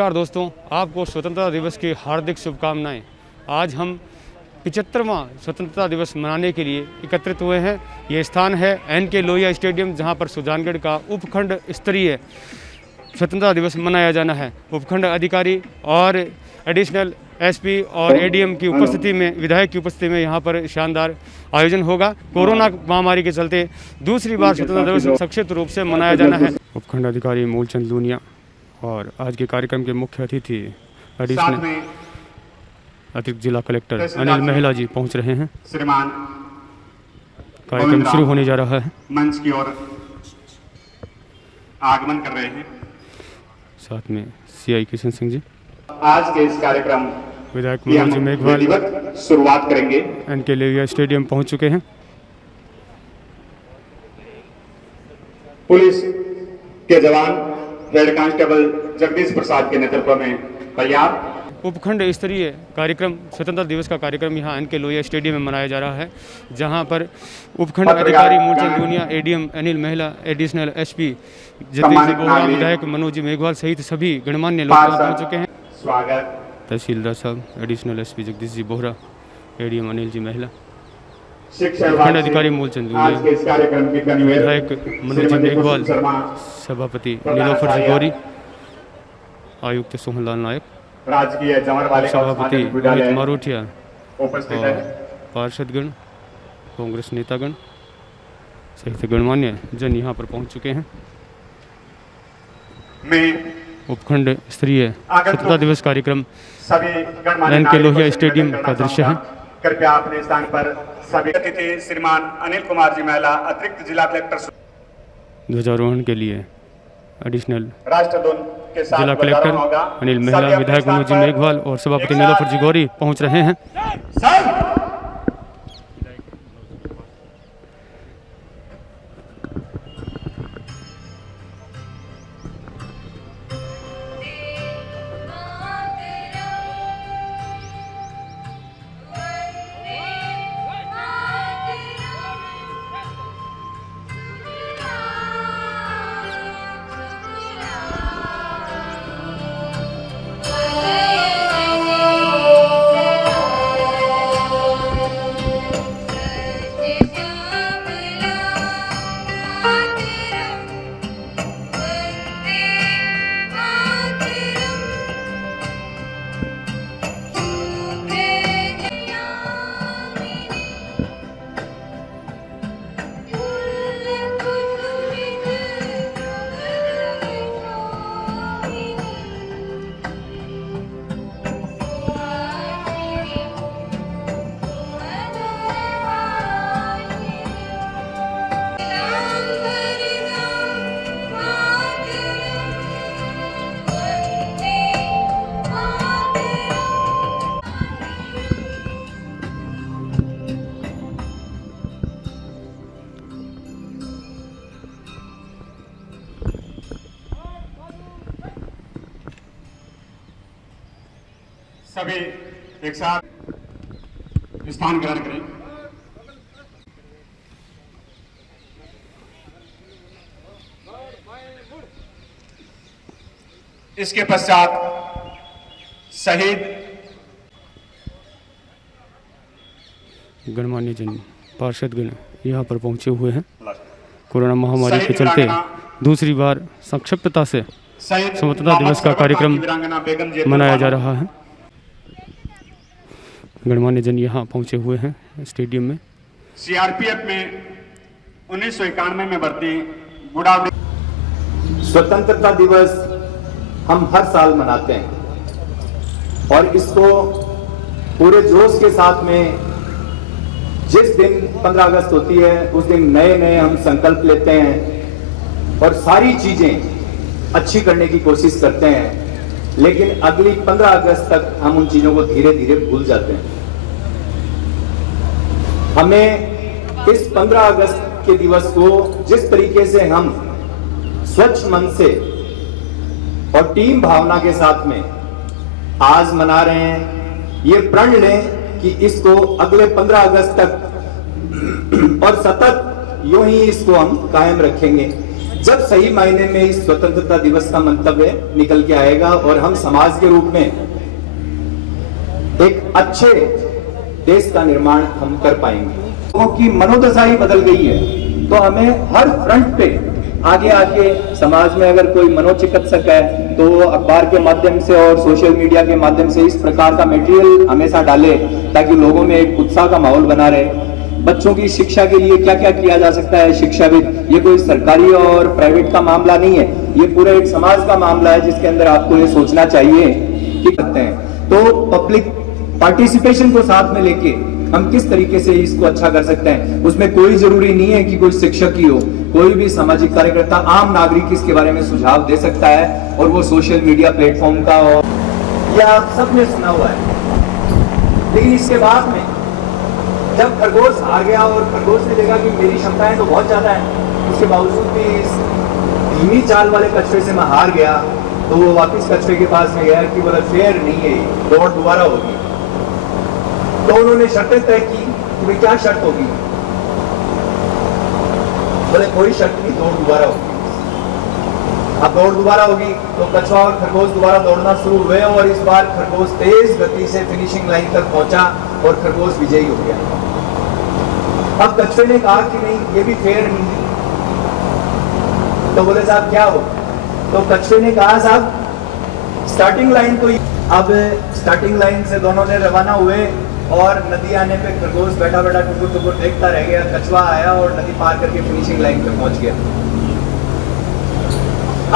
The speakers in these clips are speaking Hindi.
नमस्कार दोस्तों, आपको स्वतंत्रता दिवस की हार्दिक शुभकामनाएं। आज हम 75वां स्वतंत्रता दिवस मनाने के लिए एकत्रित हुए हैं। ये स्थान है NK लोहिया स्टेडियम, जहां पर सुजानगढ़ का उपखंड स्तरीय स्वतंत्रता दिवस मनाया जाना है। उपखंड अधिकारी और एडिशनल SP और ADM की उपस्थिति में, विधायक की उपस्थिति में यहाँ पर शानदार आयोजन होगा। कोरोना महामारी के चलते दूसरी बार स्वतंत्रता दिवस संक्षिप्त रूप से मनाया जाना है। उपखंड अधिकारी मूलचंद लूनिया और आज के कार्यक्रम के मुख्य अतिथि एडिशनल अतिरिक्त जिला कलेक्टर अनिल महिला जी पहुंच रहे हैं। कार्यक्रम शुरू होने जा रहा है। मंच की ओर आगमन कर रहे हैं। साथ में CI किशन सिंह जी, आज के इस कार्यक्रम विधायक मनोज मेघवाल शुरुआत करेंगे। NK लोहिया स्टेडियम पहुंच चुके हैं। पुलिस के जवान हेड कांस्टेबल जगदीश प्रसाद के नेतृत्व में तैयार। उपखंड स्तरीय कार्यक्रम स्वतंत्रता दिवस का कार्यक्रम यहाँ NK लोहिया स्टेडियम में मनाया जा रहा है, जहाँ पर उपखंड अधिकारी मूलचंद लूनिया, ADM अनिल महिला, एडिशनल SP जगदीश बोहरा, विधायक मनोज मेघवाल सहित सभी गणमान्य लोग पहुंच चुके हैं। स्वागत। तहसीलदार साहब, additional SP Jagdish ji Bohra, ADM Anil ji महिला, शिक्षा उपखंड अधिकारी मूलचंद लूनिया, विधायक मनोज मेघवाल, सभापति नीलोफर जी गौरी, आयुक्त सोहनलाल नायक, राजकीय जमर वाले सभापति अमित मारोटिया उपस्थित है। पार्षदगण, कांग्रेस नेतागण सहित गणमान्य जन यहाँ पर पहुँच चुके हैं। मैं उपखंड स्तरीय स्वतंत्रता दिवस कार्यक्रम सभी NK लोहिया स्टेडियम का दृश्य है। कृपया अपने स्थान पर सभी अतिथि श्रीमान अनिल कुमार जी महिला, अतिरिक्त जिला कलेक्टर, ध्वजारोहण के लिए एडिशनल राष्ट्रधुन के साथ जिला कलेक्टर अनिल महिला, विधायक मनोज जी मेघवाल और सभापति नीलोफर जी गौरी पहुंच रहे हैं। सभी एक साथ स्थान ग्रहण करें। इसके पश्चात शहीद गणमान्य जन, पार्षदगण यहाँ पर पहुंचे हुए हैं। कोरोना महामारी के चलते दूसरी बार संक्षिप्तता से स्वतंत्रता दिवस का कार्यक्रम मनाया जा रहा है। गणमान्य जन यहाँ पहुंचे हुए हैं स्टेडियम में। CRPF में 1991 में भर्ती गुड़ावड़ी। स्वतंत्रता दिवस हम हर साल मनाते हैं और इसको पूरे जोश के साथ में, जिस दिन 15 अगस्त होती है उस दिन नए नए हम संकल्प लेते हैं और सारी चीजें अच्छी करने की कोशिश करते हैं, लेकिन अगली 15 अगस्त तक हम उन चीजों को धीरे धीरे भूल जाते हैं। हमें इस 15 अगस्त के दिवस को जिस तरीके से हम स्वच्छ मन से और टीम भावना के साथ में आज मना रहे हैं, ये प्रण लें कि इसको अगले 15 अगस्त तक और सतत यूं ही इसको हम कायम रखेंगे। जब सही मायने में इस स्वतंत्रता दिवस का मंतव्य निकल के आएगा और हम समाज के रूप में एक अच्छे देश का निर्माण हम कर पाएंगे। लोगों की मनोदशा ही बदल गई है, तो हमें हर फ्रंट पे आगे आके समाज में अगर कोई मनोचिकित्सक है तो अखबार के माध्यम से और सोशल मीडिया के माध्यम से इस प्रकार का मटेरियल हमेशा डाले ताकि लोगों में एक उत्साह का माहौल बना रहे। बच्चों की शिक्षा के लिए क्या क्या किया जा सकता है, शिक्षाविद, ये कोई सरकारी और प्राइवेट का मामला नहीं है, ये पूरा एक समाज का मामला है जिसके अंदर आपको ये सोचना चाहिए कि करते हैं। तो पब्लिक पार्टिसिपेशन को साथ में लेके हम किस तरीके से इसको अच्छा कर सकते हैं। उसमें कोई जरूरी नहीं है कि कोई शिक्षक ही हो, कोई भी सामाजिक कार्यकर्ता, आम नागरिक इसके बारे में सुझाव दे सकता है और वो सोशल मीडिया प्लेटफॉर्म का और या आप सबने सुना हुआ है। लेकिन इसके बाद में जब खरगोश हार गया और खरगोश ने देखा कि मेरी क्षमताएं तो बहुत ज्यादा है, उसके बावजूद भी इस धीमी चाल वाले कछुए से मैं हार गया, तो वो वापिस कछुए के पास में गया कि बोला फेयर नहीं है, दौड़ दोबारा होगी। तो उन्होंने शर्तें तय की कि भाई क्या शर्त होगी, बोले कोई शर्त नहीं, दौड़ दोबारा होगी। अब दौड़ दोबारा होगी तो कछुआ और खरगोश दोबारा दौड़ना शुरू हुए और इस बार खरगोश तेज गति से फिनिशिंग लाइन तक पहुंचा और खरगोश विजयी हो गया। अब कछुए ने कहा कि नहीं, ये भी फेयर नहीं। तो बोले साहब क्या हो? तो कछुए ने कहा साहब स्टार्टिंग लाइन तो अब स्टार्टिंग लाइन से दोनों ने रवाना हुए और नदी आने पे खरगोश बैठा बैठा टुकुर टुकुर देखता रह गया। कछुआ आया और नदी पार करके फिनिशिंग लाइन पे पहुंच गया।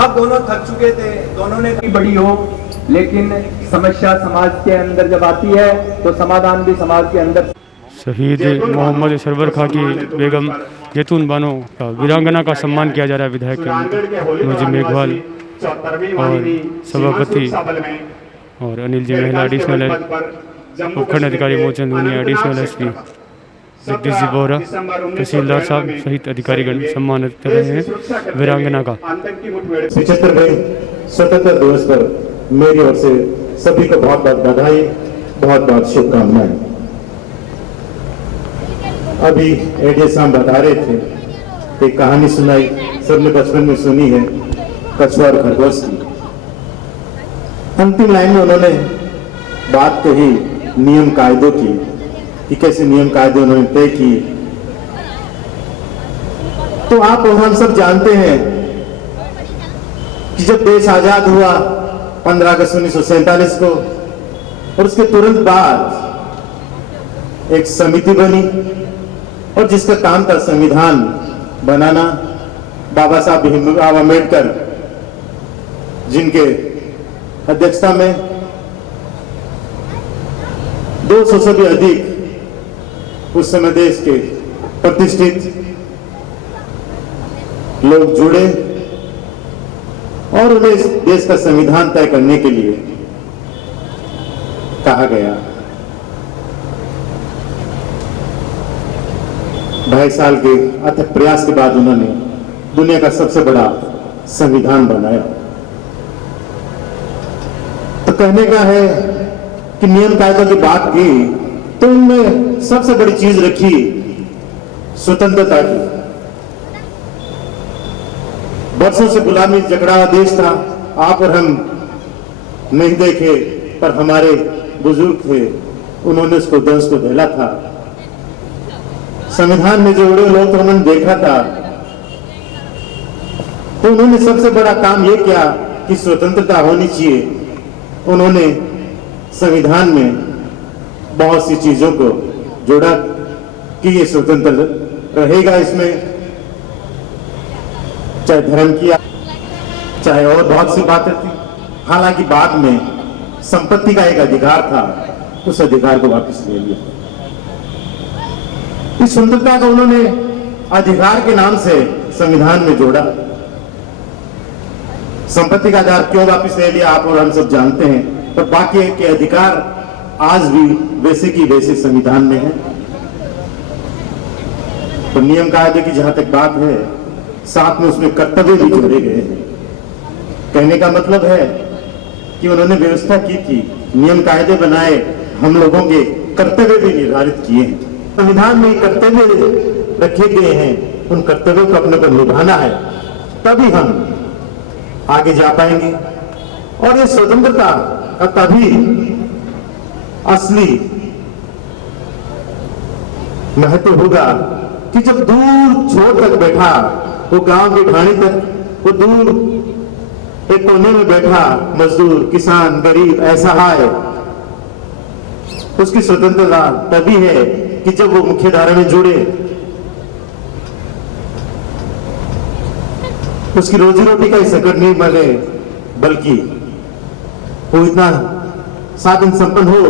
अब दोनों थक चुके थे, दोनों ने भी बड़ी हो, लेकिन समस्या समाज के अंदर जब आती है तो समाधान भी समाज के अंदर। शहीद मोहम्मद सरवर खां की बेगम जैतून बानो का वीरांगना का सम्मान किया जा रहा है। विधायक मुझे मेघवाल और सभापति और अनिल जी महिला एडिशनल उपखंड अधिकारी मोचन दुनिया एडिशनल एसपी जगदीश जी बोरा, तहसीलदार साहब सहित अधिकारीगण सम्मानित कर रहे हैं वीरांगना का। 75वें स्वतंत्रता दिवस पर मेरी ओर से सभी को बहुत बहुत बधाई, बहुत बहुत शुभकामनाएं। अभी एडीए साहब बता रहे थे, एक कहानी सुनाई, सबने बचपन में सुनी है, कछुआ और खरगोश की। अंतिम लाइन में उन्होंने बात कही नियम कायदों की, कि कैसे नियम कायदे उन्होंने तय की। तो आप और हम सब जानते हैं कि जब देश आजाद हुआ 15 अगस्त 1947 को और उसके तुरंत बाद एक समिति बनी और जिसका काम था संविधान बनाना। बाबा साहब भीमराव अम्बेडकर जिनके अध्यक्षता में 200 से भी अधिक उस समय देश के प्रतिष्ठित लोग जुड़े और उन्हें इस देश का संविधान तय करने के लिए कहा गया। 2.5 साल के अथक प्रयास के बाद उन्होंने दुनिया का सबसे बड़ा संविधान बनाया। तो कहने का है कि नियम कायदों की बात की तो उनमें सबसे बड़ी चीज रखी स्वतंत्रता की। वर्षों से गुलामी जकड़ा हुआ देश था, आप और हम नहीं देखे पर हमारे बुजुर्ग थे, उन्होंने उसको दंश को झेला था। संविधान में जो उड़े लोग तो उन्होंने देखा था। तो उन्होंने सबसे बड़ा काम ये किया कि स्वतंत्रता होनी चाहिए। उन्होंने संविधान में बहुत सी चीजों को जोड़ा कि ये स्वतंत्र रहेगा, इसमें चाहे धर्म की चाहे और बहुत सी बातें थी। हालांकि बाद में संपत्ति का एक अधिकार था, उस अधिकार को वापस ले लिया। इस स्वतंत्रता को उन्होंने अधिकार के नाम से संविधान में जोड़ा। संपत्ति का अधिकार क्यों वापस ले लिया आप और हम सब जानते हैं, पर बाकी है कि अधिकार आज भी वैसे की वैसे संविधान में है। तो नियम कायदे की जहां तक बात है, साथ में उसमें कर्तव्य भी जोड़े गए हैं। कहने का मतलब है कि उन्होंने व्यवस्था की थी, नियम कायदे बनाए, हम लोगों के कर्तव्य भी निर्धारित किए हैं। संविधान में कर्तव्य रखे गए हैं, उन कर्तव्यों को अपने पर निभाना है। तभी हम आगे जा पाएंगे। और ये स्वतंत्रता का तभी असली महत्व होगा कि जब दूर छोर तक बैठा, वो गांव की ढाणी तक, वो दूर एक कोने में बैठा मजदूर, किसान, गरीब, असहाय, उसकी स्वतंत्रता तभी है कि जब वो मुख्य धारा में जुड़े, उसकी रोजी रोटी का ही संकट नहीं बने, बल्कि वो इतना साधन संपन्न हो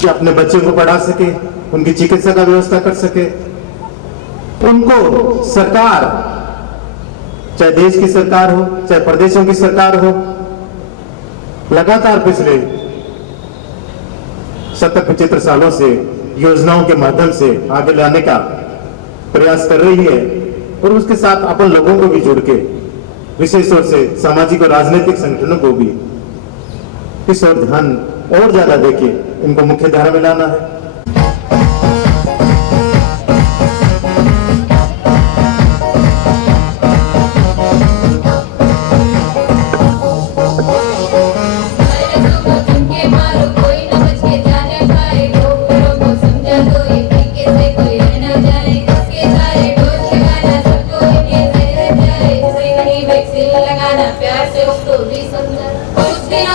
कि अपने बच्चों को पढ़ा सके, उनकी चिकित्सा का व्यवस्था कर सके। उनको सरकार, चाहे देश की सरकार हो, चाहे प्रदेशों की सरकार हो, लगातार पिछले 70-75 सालों से योजनाओं के माध्यम से आगे लाने का प्रयास कर रही है। और उसके साथ अपन लोगों को भी जोड़ के, विशेष तौर से सामाजिक और राजनीतिक संगठनों को भी इस ओर ध्यान और ज्यादा देके इनको मुख्य धारा में लाना है।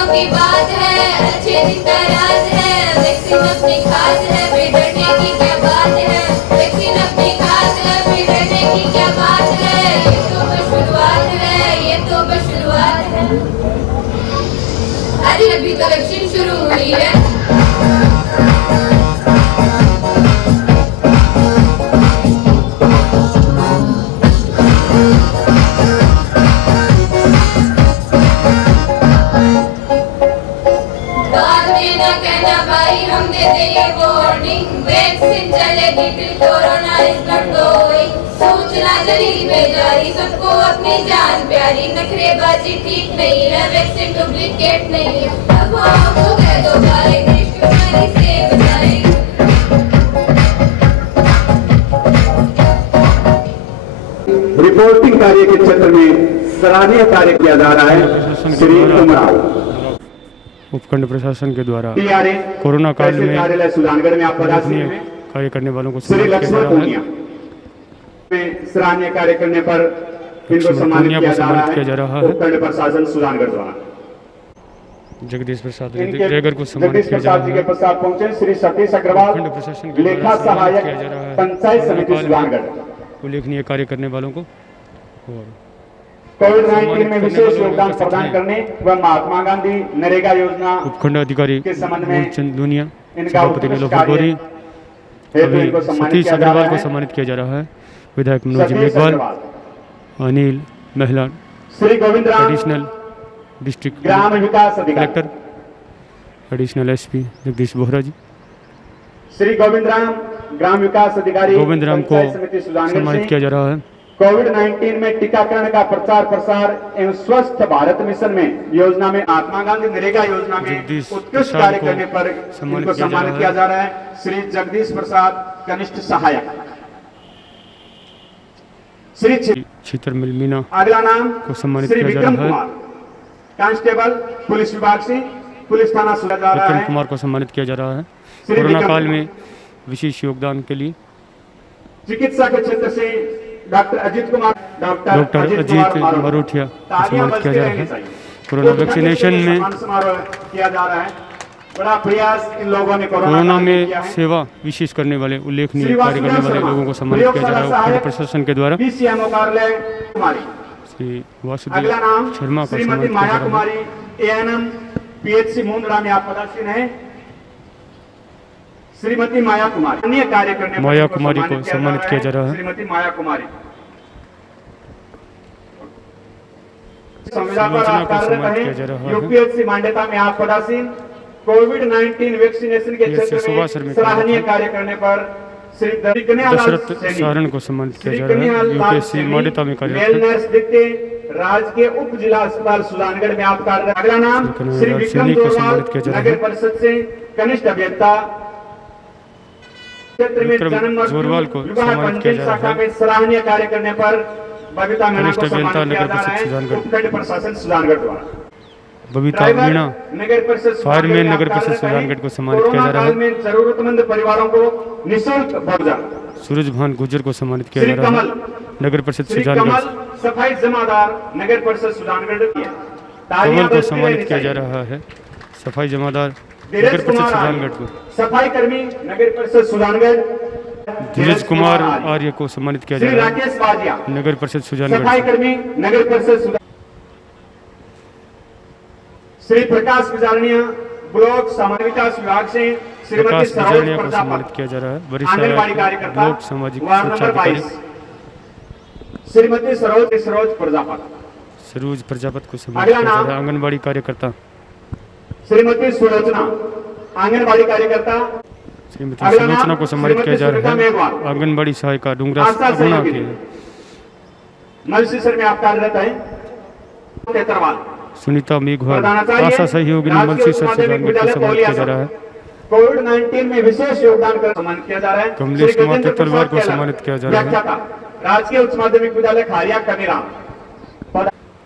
की बात है, अच्छे दिन का राज है, वैक्सीन अपनी खास है, फिर डरने की क्या बात है, वैक्सीन अपनी खास है, फिर डरने की क्या बात है, ये तो बस शुरुआत है, ये तो बस शुरुआत है। अरे अभी तो वैक्सीन शुरू हुई है। वैक्सीन चलेगी फिर कोरोना इज नॉट गोइंग, सूचना जल्दी में जारी, सबको अपनी जान प्यारी, नखरेबाजी ठीक नहीं है, वैक्सीन डुप्लीकेट नहीं है, अब आपको कह दो भाई देश को बीमारी से बचाएं। रिपोर्टिंग कार्य के क्षेत्र में सराहनीय कार्य किया जा रहा है। श्री उमराव उपखंड प्रशासन के द्वारा टीआरए कोरोना काल में कार्यालय सुजानगढ़ में आप पदासीन हैं। कार्य करने वालों को श्री सम्मानित किया जा लक्ष्मण रहा पूनिया में सराहनीय कार्य करने पर इनको सम्मानित किया जा रहा है उपखंड प्रशासन सुजानगढ़ द्वारा। जगदीश प्रसाद इनके रेगर को सम्मानित जगदीश किया जा प्रसाद जी रहा के है। पश्चात पहुंचे श्री सतीश अग्रवाल, उपखंड प्रशासन के लेखा द्वारा सम्मानित सहायक किया जा रहा है। पंचायत समिति कोरोना काल सुजानगढ़। में उल्लेखनीय कार्य करने वालों को और कोविड-19 में विशेष योगदान प्रदान करने व महात्मा गांधी नरेगा योजना उपखंड अधिकारी के संबंध में मूलचंद दुनिया, इनका सभापति उत्कृष्ट नीलोफर कार्य गौरी, हेतु इनको सम्मानित सतीश किया जा अग्रवाल रहा को है। सम्मानित किया जा रहा है। विधायक मनोज सतीश मेघवाल, अग्रवाल, अनिल महिला, श्री गोविंद राम एडिशनल डिस्ट्रिक्ट ग्राम विकास अधिकारी, collector additional SP Jagdish Bohra ji, Shri Govind Ram ग्राम विकास अधिकारी गोविंद राम को पंचायत समिति सुजानगढ़ सम्मानित से किया जा रहा है। कोविड-19 में टीकाकरण का प्रचार प्रसार एवं स्वस्थ भारत मिशन में योजना में महात्मा गांधी नरेगा योजना में जगदीश उत्कृष्ट प्रसाद कार्य को करने पर सम्मानित इनको किया जा सम्मानित रहा किया है। जा रहा है। श्री जगदीश प्रसाद कनिष्ठ सहायक, श्री छीतर मीना अगला नाम को सम्मानित श्री किया जा विक्रम रहा है। कुमार, कांस्टेबल पुलिस विभाग से पुलिस थाना सुजा जा रहा विक्रम है। कुमार को सम्मानित किया जा रहा है। श्री कोरोना विक्रम काल कुमार। में विशेष योगदान के लिए चिकित्सा के क्षेत्र से डॉक्टर अजीत कुमार, डॉक्टर अजीत मरोठिया को सम्मानित किया जा रहा है। कोरोना वैक्सीनेशन में समारोह किया जा रहा है। बड़ा प्रयास इन लोगों ने कोरोना काल में किया है। सेवा विशेष करने वाले उल्लेखनीय श्री कार्य करने वासुदेव वाले शर्मा, लोगों को सम्मानित किया जा रहा है प्रयोगशाला उपखंड प्रशासन के द्वारा। PCMO कार्यालय कुमारी। श्री अगला वासुदेव नाम शर्मा को श्रीमती सम्मानित किया माया जा रहा है। कुमारी, ANM PHC मुंद्रा में आप पदासीन हैं। श्रीमती माया कुमारी अन्य कार्य करने पर माया इनको कुमारी को सम्मानित किया जा रहा है। श्रीमती माया कुमारी संविदा पर योजना आप को कार्यरत सम्मानित किया जा रहा हैं। है। UPSC मान्यता में आप पदासीन कोविड-19 वैक्सीनेशन के PSC क्षेत्र सुभाष में में सराहनीय कार्य करने पर श्री कन्हैयालाल दशरथ सैनी, सारण को सम्मानित किया श्री जा रहा है। कन्हैयालाल यूपीएससी सैनी, मान्यता में कार्यरत मेल है। नर्स दिखते राज्य उप जिला अस्पताल सुजानगढ़ में आप कार्यरत। अगला नाम श्री कन्हैयालाल श्री विक्रम सैनी को जोरवाल, सम्मानित किया जा रहा है। नगर परिषद से कनिष्ठ अभियंता, क्षेत्र में विक्रम जन्म और जोरवाल को विवाह सम्मानित किया पंजीयन जा रहा शाखा है। में सराहनीय कार्य करने पर बबीता मीणा को वरिष्ठ अभियंता सम्मानित किया नगर जा रहा परिषद है सुजानगढ़। उपखंड प्रशासन सुजानगढ़ द्वारा। बबीता ड्राइवर मीणा नगर परिषद फायरमैन सुजानगढ़ नगर में आप परिषद कार्यरत हैं। सुजानगढ़ को सम्मानित किया जा कोरोना रहा काल है। में जरूरतमंद परिवारों को निःशुल्क भोजन। सूरज भान गुर्जर को सम्मानित किया श्री जा रहा कमल है नगर परिषद श्री सुजानगढ़। कमल सफाई जमादार नगर परिषद सुजानगढ़ कमल तालियां को बजती सम्मानित रहनी किया जा चाहिए। रहा है सफाई जमादार नगर धीरज परिषद कुमार सुजानगढ़ आर्य, को। सफाई कर्मी नगर परिषद सुजानगढ़। धीरज कुमार आर्य को सम्मानित किया जा श्री रहा है राकेश बाजिया नगर परिषद सुजानगढ़ सफाई से। कर्मी नगर परिषद सुजानगढ़। श्री प्रकाश बिजारनिया ब्लॉक सामाजिक विकास विभाग से श्रीमती प्रकाश सरोज बिजारनिया को प्रजापत सम्मानित किया जा रहा है वरिष्ठ आंगनबाड़ी सहायक कार्यकर्ता ब्लॉक सामाजिक वार्ड सुरक्षा नंबर अधिकारी 22 श्रीमती सरोज प्रजापत। सरोज प्रजापत को सम्मानित अगला किया जा नाम। रहा है आंगनबाड़ी कार्यकर्ता श्रीमती सुलोचना आंगनबाड़ी कार्यकर्ता। श्रीमती अगला सुलोचना नाम को सम्मानित किया जा श्रीमती रहा सुनीता है मेघवाल। आंगनबाड़ी सहायिका डूंगरा आशा अगुणा सहयोगी। के। मलसीसर में आप कार्यरत हैं। तेतरवाल सुनीता मेघवाल प्रधानाचार्य आशा सहयोगी राजकीय मलसीसर उच्च माध्यमिक सुजानगढ़ को विद्यालय सम्मानित किया जा कोलियासर। रहा है कोविड-19 में विशेष योगदान कर सम्मानित किया जा रहा है। कमलेश श्री कुमार गजेंद्र तेतरवाल प्रसाद को केलर, सम्मानित किया जा रहा है। व्याख्याता राजकीय उच्च माध्यमिक विद्यालय खारिया कनीराम।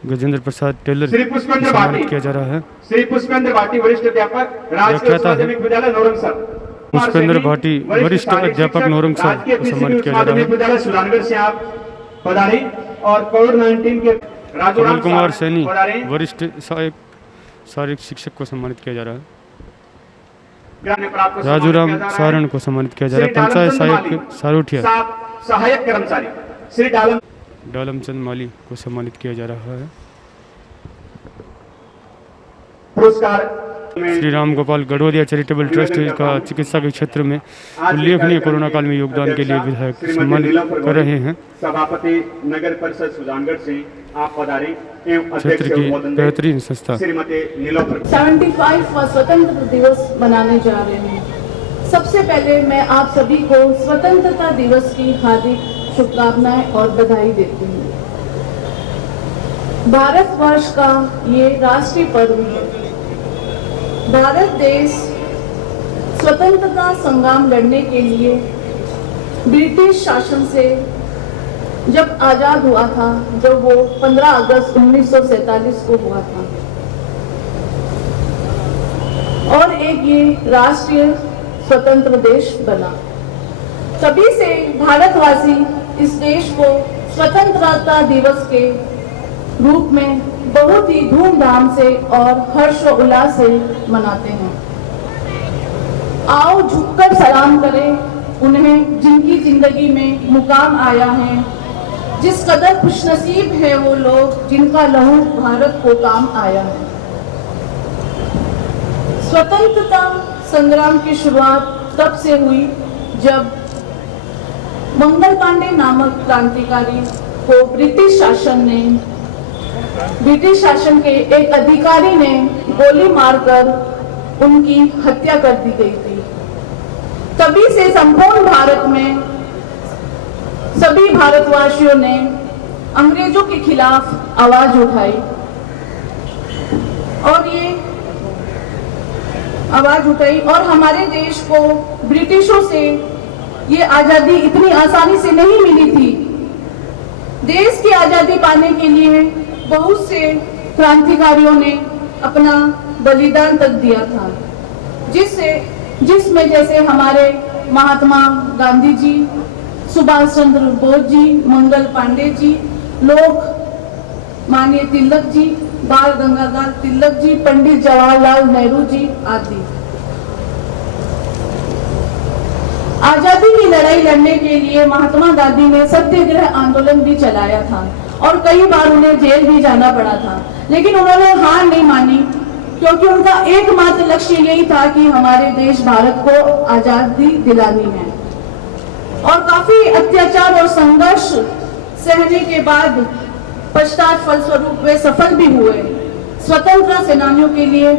गजेंद्र प्रसाद टेलर श्री को पुष्पेंद्र सम्मानित भाटी किया जा रहा है श्री पुष्पेंद्र भाटी वरिष्ठ अध्यापक राजकीय उच्च व्याख्याता है। माध्यमिक विद्यालय नौरंगसर। पुष्पेंद्र भाटी वरिष्ठ अध्यापक नौरंगसर राजकीय को पीसीबी सम्मानित उच्च किया जा रहा माध्यमिक है विद्यालय सुजानगढ़ से आप पधारी और कोविड-19 के कमल कुमार सैनी पधारी। वरिष्ठ सहायक शारीरिक शिक्षक को सम्मानित किया जा रहा है ग्राम्य प्राप्त को राजूराम सम्मानित किया जा रहा है। सारण को सम्मानित किया जा रहा है श्री पंचायत डालमचंद सहायक माली, सारोठिया सहायक कर्मचारी श्री डालमचंद माली को सम्मानित किया जा रहा है पुरस्कार श्री राम गोपाल गढ़ोदिया चैरिटेबल ट्रस्ट का चिकित्सा के क्षेत्र में उल्लेखनीय कोरोना काल में योगदान के लिए विधायक सम्मानित कर रहे हैं सभापति नगर परिषद सुजानगढ़ से आप पधारी एवं अध्यक्ष क्षेत्र की उद्बोधन दें। बेहतरीन संस्था श्रीमती नीलोफर 75वां स्वतंत्र दिवस मनाने जा रहे हैं। सबसे पहले मैं आप सभी को स्वतंत्रता दिवस की हार्दिक शुभकामनाएं और बधाई देती हूँ। भारतवर्ष का ये राष्ट्रीय पर्व है। भारत देश स्वतंत्रता संग्राम लड़ने के लिए ब्रिटिश शासन से जब आजाद हुआ था, जब वो 15 अगस्त 1947 को हुआ था और एक ये राष्ट्रीय स्वतंत्र देश बना। तभी से भारतवासी इस देश को स्वतंत्रता दिवस के रूप में बहुत ही धूमधाम से और हर्षोल्लास से मनाते हैं। आओ झुककर सलाम करें उन्हें जिनकी जिंदगी में मुकाम आया है, जिस कदर खुशनसीब है वो लोग जिनका लहू भारत को काम आया है। स्वतंत्रता संग्राम की शुरुआत तब से हुई जब मंगल पांडे नामक क्रांतिकारी को ब्रिटिश शासन के एक अधिकारी ने गोली मारकर उनकी हत्या कर दी गई थी। तभी से संपूर्ण भारत में सभी भारतवासियों ने अंग्रेजों के खिलाफ आवाज उठाई और हमारे देश को ब्रिटिशों से ये आजादी इतनी आसानी से नहीं मिली थी। देश की आजादी पाने के लिए बहुत से क्रांतिकारियों ने अपना बलिदान तक दिया था, जिसमें जैसे हमारे महात्मा गांधी जी, सुभाष चंद्र बोस जी, मंगल पांडे जी, लोकमान्य तिलक जी, बाल गंगाधर तिलक जी, पंडित जवाहरलाल नेहरू जी आदि। आजादी की लड़ाई लड़ने के लिए महात्मा गांधी ने सत्याग्रह आंदोलन भी चलाया था और कई बार उन्हें जेल भी जाना पड़ा था, लेकिन उन्होंने हार नहीं मानी क्योंकि उनका एकमात्र लक्ष्य यही था कि हमारे देश भारत को आजादी दिलानी है। और काफी अत्याचार और संघर्ष सहने के बाद पश्चात फलस्वरूप वे सफल भी हुए। स्वतंत्रता सेनानियों के लिए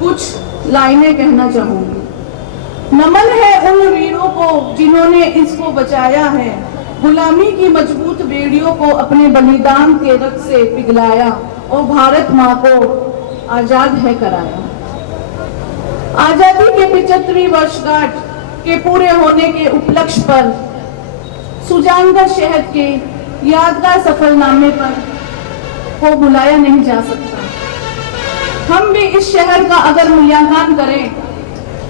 कुछ लाइनें कहना चाहूंगी। नमन है उन वीरों को जिन्होंने इसको बचाया है, गुलामी की मजबूत बेड़ियों को अपने बलिदान के रक्त से पिघलाया और भारत माँ को आजाद है कराया। आजादी के 75वीं वर्षगांठ के पूरे होने के उपलक्ष्य पर सुजानगढ़ शहर के यादगार सफलनामे पर को बुलाया नहीं जा सकता। हम भी इस शहर का अगर मूल्यांकन करें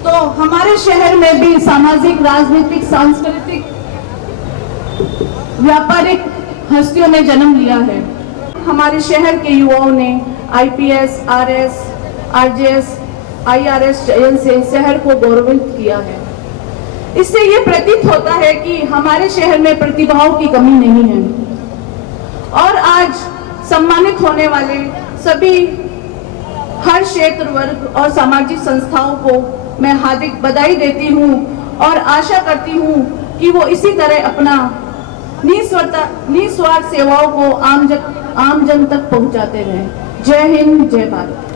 तो हमारे शहर में भी सामाजिक, राजनीतिक, सांस्कृतिक, व्यापारिक हस्तियों ने जन्म लिया है। हमारे शहर के युवाओं ने आईपीएस, आरएस, आरजेएस, आईआरएस चयन से शहर को गौरवित किया है। इससे ये प्रतीत होता है कि हमारे शहर में प्रतिभाओं की कमी नहीं है। और आज सम्मानित होने वाले सभी हर क्षेत्र, वर्ग और सामाजिक संस्थाओं को मैं हार्दिक बधाई देती हूँ और आशा करती हूँ कि वो इसी तरह अपना निस्वार्थ सेवाओं को आम जन तक पहुँचाते रहें। जय हिंद, जय भारत।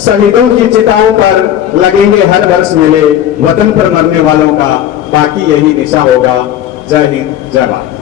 शहीदों की चिताओं पर लगेंगे हर वर्ष मेले, वतन पर मरने वालों का बाकी यही निशा होगा। जय हिंद, जय भारत।